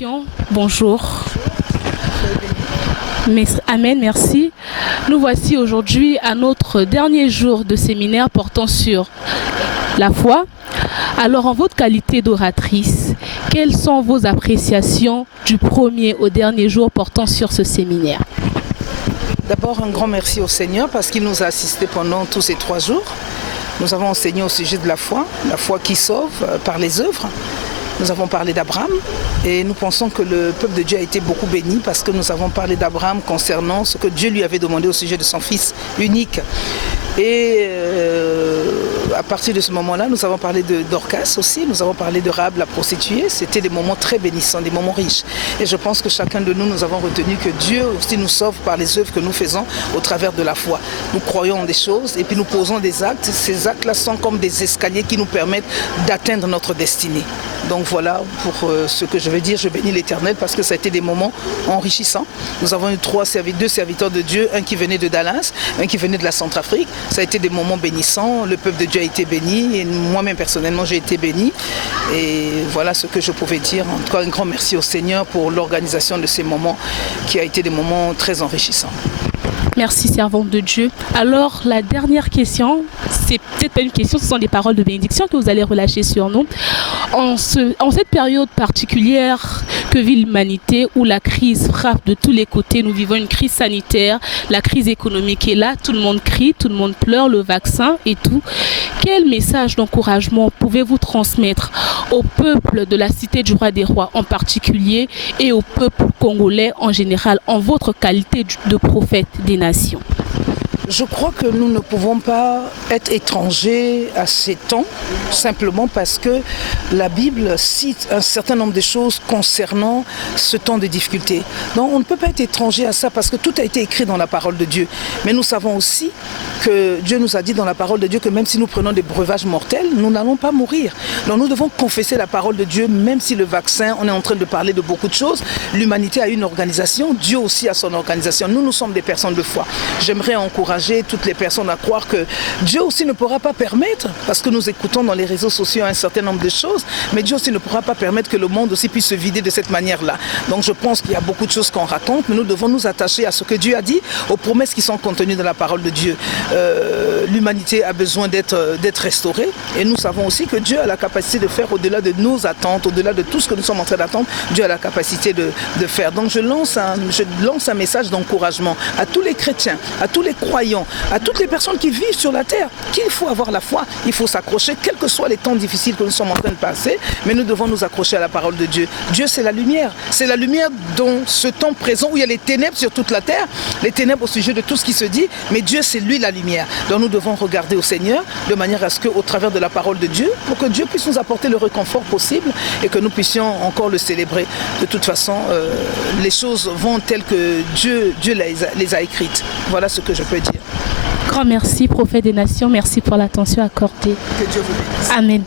Nations, bonjour. Amen, merci. Nous voici aujourd'hui à notre dernier jour de séminaire portant sur la foi. Alors, en votre qualité d'oratrice, quelles sont vos appréciations du premier au dernier jour portant sur ce séminaire? D'abord, un grand merci au Seigneur parce qu'il nous a assistés pendant tous ces 3 jours. Nous avons enseigné au sujet de la foi qui sauve par les œuvres. Nous avons parlé d'Abraham et nous pensons que le peuple de Dieu a été beaucoup béni parce que nous avons parlé d'Abraham concernant ce que Dieu lui avait demandé au sujet de son fils unique. Et à partir de ce moment-là, nous avons parlé de Dorcas aussi, nous avons parlé de Rahab la prostituée. C'était des moments très bénissants, des moments riches. Et je pense que chacun de nous, nous avons retenu que Dieu aussi nous sauve par les œuvres que nous faisons au travers de la foi. Nous croyons en des choses et puis nous posons des actes. Ces actes-là sont comme des escaliers qui nous permettent d'atteindre notre destinée. Donc voilà pour ce que je veux dire. Je bénis l'Éternel parce que ça a été des moments enrichissants. Nous avons eu 2 serviteurs de Dieu, un qui venait de Dallas, un qui venait de la Centrafrique. Ça a été des moments bénissants. Le peuple de Dieu a été béni et moi-même personnellement j'ai été béni. Et voilà ce que je pouvais dire. En tout cas, un grand merci au Seigneur pour l'organisation de ces moments qui a été des moments très enrichissants. Merci, servante de Dieu. Alors, la dernière question, c'est peut-être pas une question, ce sont des paroles de bénédiction que vous allez relâcher sur nous. En cette période particulière que vit l'humanité, où la crise frappe de tous les côtés, nous vivons une crise sanitaire, la crise économique est là, tout le monde crie, tout le monde pleure, le vaccin et tout. Quel message d'encouragement pouvez-vous transmettre au peuple de la Cité du Roi des Rois en particulier et au peuple congolais en général, en votre qualité de prophète des nations? Je crois que nous ne pouvons pas être étrangers à ces temps, simplement parce que la Bible cite un certain nombre de choses concernant ce temps de difficulté. Donc on ne peut pas être étranger à ça parce que tout a été écrit dans la parole de Dieu. Mais nous savons aussi que Dieu nous a dit dans la parole de Dieu que même si nous prenons des breuvages mortels, nous n'allons pas mourir. Donc nous devons confesser la parole de Dieu, même si le vaccin, on est en train de parler de beaucoup de choses. L'humanité a une organisation, Dieu aussi a son organisation. Nous sommes des personnes de foi. J'aimerais encourager toutes les personnes à croire que Dieu aussi ne pourra pas permettre, parce que nous écoutons dans les réseaux sociaux un certain nombre de choses, mais Dieu aussi ne pourra pas permettre que le monde aussi puisse se vider de cette manière-là. Donc je pense qu'il y a beaucoup de choses qu'on raconte, mais nous devons nous attacher à ce que Dieu a dit, aux promesses qui sont contenues dans la parole de Dieu. L'humanité a besoin d'être restaurée, et nous savons aussi que Dieu a la capacité de faire au-delà de nos attentes, au-delà de tout ce que nous sommes en train d'attendre. Dieu a la capacité de faire. Donc je lance un message d'encouragement à tous les chrétiens, à tous les croyants, à toutes les personnes qui vivent sur la terre, qu'il faut avoir la foi, il faut s'accrocher, quels que soient les temps difficiles que nous sommes en train de passer, mais nous devons nous accrocher à la parole de Dieu. Dieu, c'est la lumière dans ce temps présent où il y a les ténèbres sur toute la terre, les ténèbres au sujet de tout ce qui se dit, mais Dieu, c'est lui la lumière. Donc nous devons regarder au Seigneur de manière à ce qu'au travers de la parole de Dieu, pour que Dieu puisse nous apporter le réconfort possible et que nous puissions encore le célébrer. De toute façon, les choses vont telles que Dieu les a écrites. Voilà ce que je peux dire. Grand merci, prophète des nations. Merci pour l'attention accordée. Que Dieu vous bénisse. Amen.